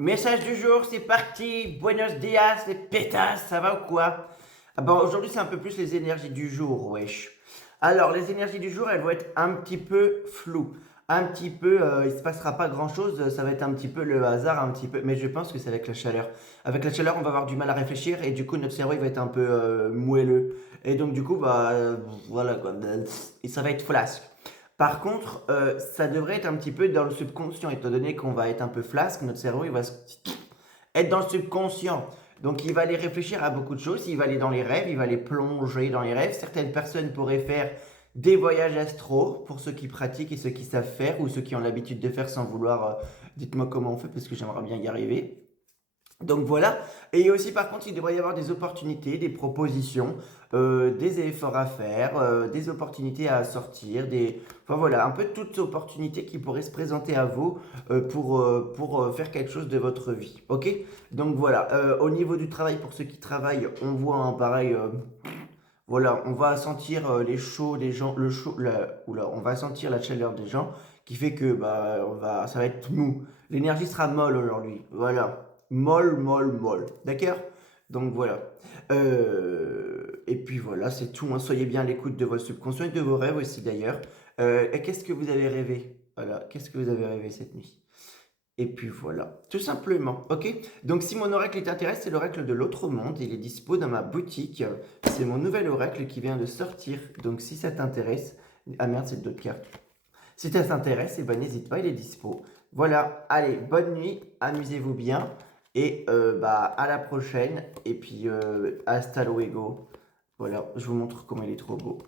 Message du jour, c'est parti. Buenos dias, les pétasses, ça va ou quoi? Ah ben, aujourd'hui, c'est un peu plus les énergies du jour, wesh. Alors, les énergies du jour, elles vont être un petit peu floues. Un petit peu, il se passera pas grand-chose, ça va être un petit peu le hasard, un petit peu, mais je pense que c'est avec la chaleur. Avec la chaleur, on va avoir du mal à réfléchir et du coup, notre cerveau, il va être un peu moelleux. Et donc, du coup, bah, voilà quoi, et ça va être flasque. Par contre, ça devrait être un petit peu dans le subconscient, étant donné qu'on va être un peu flasque, notre cerveau, il va être dans le subconscient. Donc, il va aller réfléchir à beaucoup de choses, il va aller dans les rêves, il va aller plonger dans les rêves. Certaines personnes pourraient faire des voyages astro, pour ceux qui pratiquent et ceux qui savent faire, ou ceux qui ont l'habitude de faire sans vouloir. Dites-moi comment on fait, parce que j'aimerais bien y arriver. Donc voilà. Et aussi, par contre, il devrait y avoir des opportunités, des propositions, des efforts à faire, des opportunités à sortir, enfin voilà, un peu toutes opportunités qui pourraient se présenter à vous pour faire quelque chose de votre vie. Ok? Donc voilà. Au niveau du travail, pour ceux qui travaillent, on voit un pareil. Voilà, on va sentir les chauds des gens, oula, on va sentir la chaleur des gens, qui fait que bah, ça va être mou. L'énergie sera molle aujourd'hui. Voilà. Molle, molle, molle. D'accord? Donc voilà. Et puis voilà, c'est tout, hein. Soyez bien à l'écoute de votre subconscient et de vos rêves aussi d'ailleurs. Et qu'est-ce que vous avez rêvé? Voilà, qu'est-ce que vous avez rêvé cette nuit? Et puis voilà, tout simplement, ok? Donc si mon oracle t'intéresse, c'est l'oracle de l'autre monde, il est dispo dans ma boutique. C'est mon nouvel oracle qui vient de sortir, donc si ça t'intéresse... Ah merde, c'est d'autres cartes. Si ça t'intéresse, eh ben, n'hésite pas, il est dispo. Voilà, allez, bonne nuit, amusez-vous bien, et bah, à la prochaine, et puis hasta luego. Voilà, je vous montre comment il est trop beau.